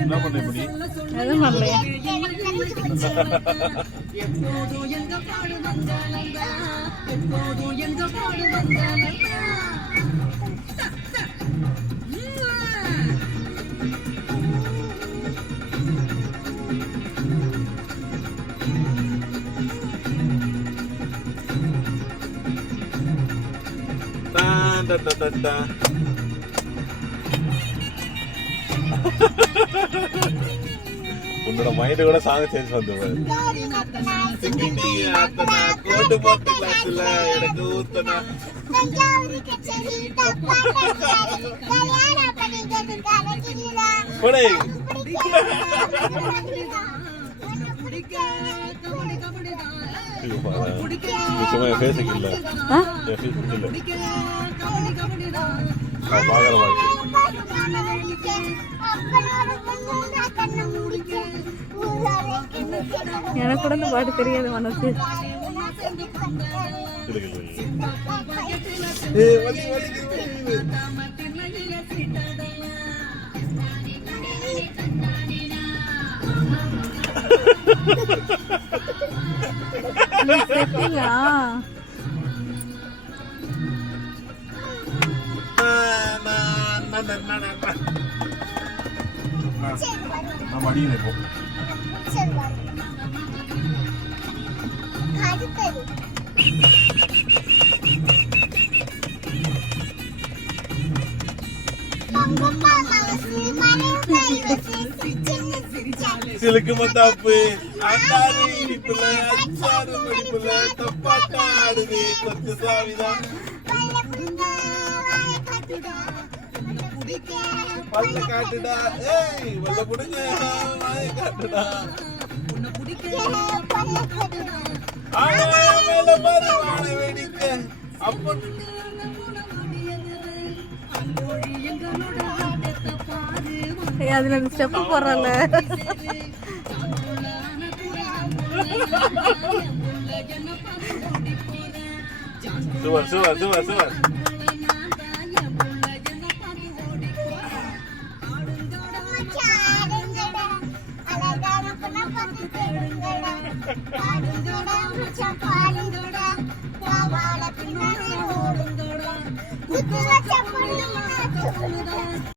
என்ன பண்ண இப்படி? எதுவும் பண்ணலையே. உன்னோட மைண்ட் கூட சாங் சேஞ்ச் பண்ணுது. கோட்டு போட்டு கிளாஸ்ல எனக்கு ஊத்தனா போடே சும்மா பேசிக்க இல்ல பாக்குற மாதிரி எனக்கு கூட இந்த பாட்டு தெரியாது மனசு. நான் மடியில் இப்போ சிலுக்கு மத்தாப்பு அத்தாரி இடிப்புல அச்சாறு மடிப்புல தப்பாட்டா ஆடுது கொத்து சாவிதான் பல்ல காட்டுடா ஏய் வல்ல புடுங்க வாய காட்டுடா ஆனா மேல பாரு வாழ வேடிக்க அப்ப அதுல ஸ்டெப் போடுறல சூப்பர் சூப்பர் சூப்பர் சூப்பர்